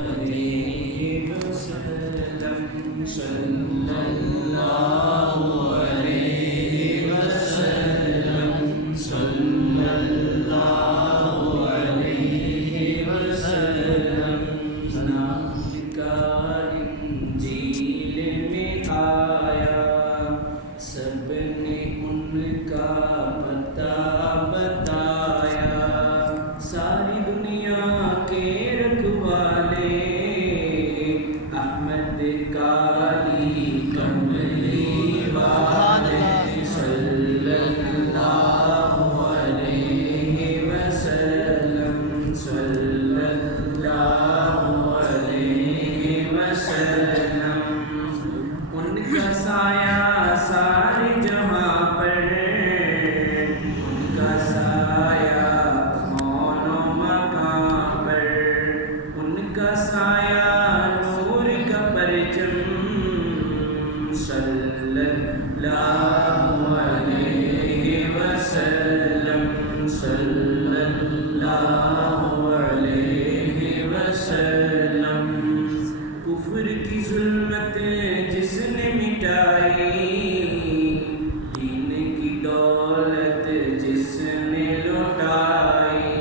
عليه وسلم صلى الله عليه وسلم صلى الله عليه وسلم نام کا انجیل میں آیا سب نے ان کا پتہ بتایا ساری دنیا کے رکھوالے احمد کالی کملی والے صلی اللہ علیہ وسلم صلی اللہ علیہ وسلم ان کا سایہ سارے جہاں پر ان کا سایہ کون و مکان پر ان کا سایہ نور کا پرچم صلی اللہ علیہ وسلم صلی اللہ علیہ وسلم کفر کی ظلمت جس نے مٹائی دین کی دولت جس نے لوٹائی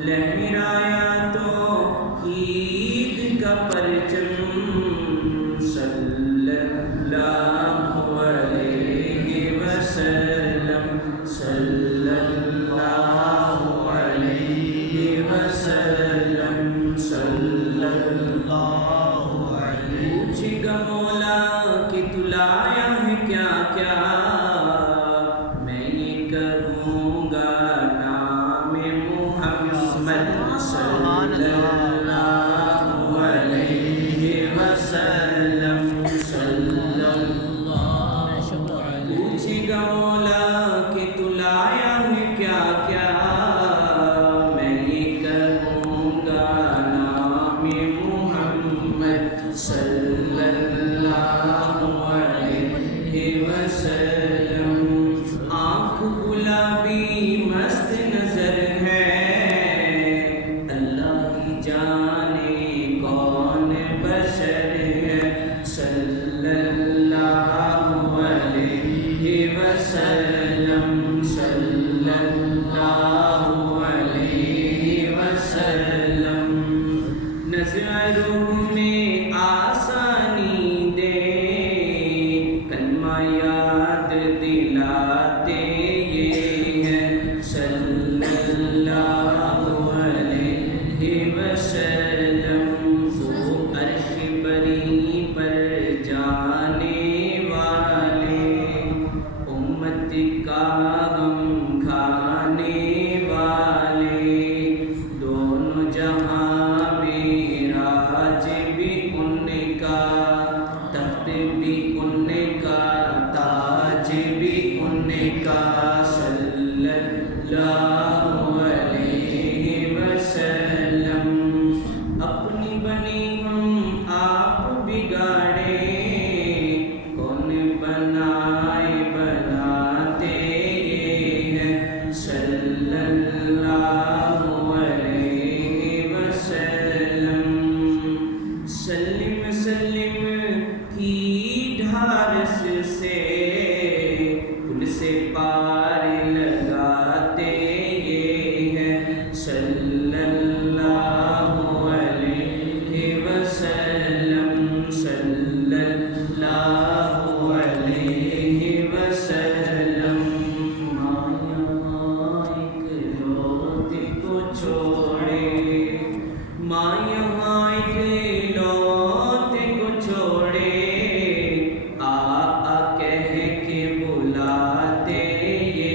لہرایا توحید کا پرچم صلی اللہ علیہ وسلم صلی اللہ علیہ وسلم صلی اللہ علیہ پوچھے گا مولا کہ تو لایا ہے کیا کیا میں یہ کروں گا نام محمد صلی اللہ علیہ وسلم صلی اللہ پوچھے گا مولا کہ تو لایا ہے کیا کیا میں یہ کروں گا نام محمد صلی اللہ علیہ وسلم آنکھ گلابی مست نظر ہے اللہ ہی جانے کون بشر ہے صلی اللہ علیہ وسلم صلی اللہ علیہ وسلم نظروں میں آسانی دے کلمہ یاد دلاتے یہ ہے صلی اللہ علیہ وسلم وہ عرش بری پر جانے والے امت کا غم کھانے والے دونوں جہاں میں راج بھی ان کا تخت بھی ان کا تاج بھی ان کا صلی اللہ علیہ وسلم اپنی بنی ہم آپ بگاڑے کون بنائے بناتے یہ ہے صلی اللہ علیہ وسلم سلم سلم کی ڈھارس سے پل سے پار لگاتے یہ ہے صلی اللہ علیہ وسلم صلی اللہ علیہ وسلم ماں ایک لوتے کو چھوڑے ماں یہاں ایک لوتے کو چھوڑے آ کہہ کے بلاتے یہ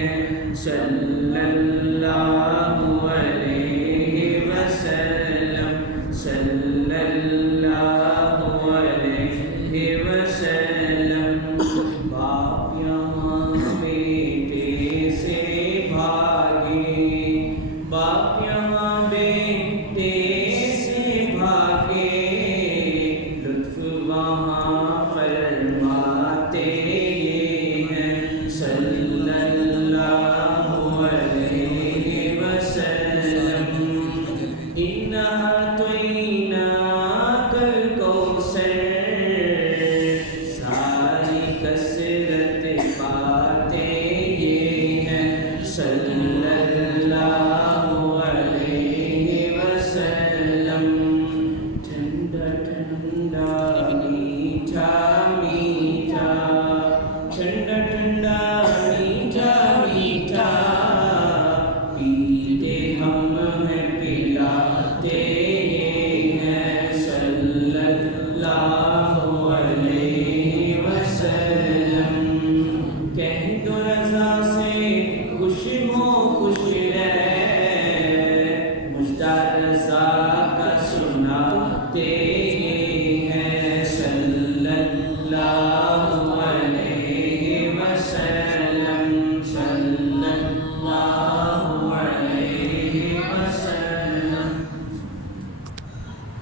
ہے صلی اللہ علیہ وسلم صلی اللہ علیہ وسلم باپ یہاں بیٹے سے بھاگے باپ یہاں بیٹے سے بھاگے تیرے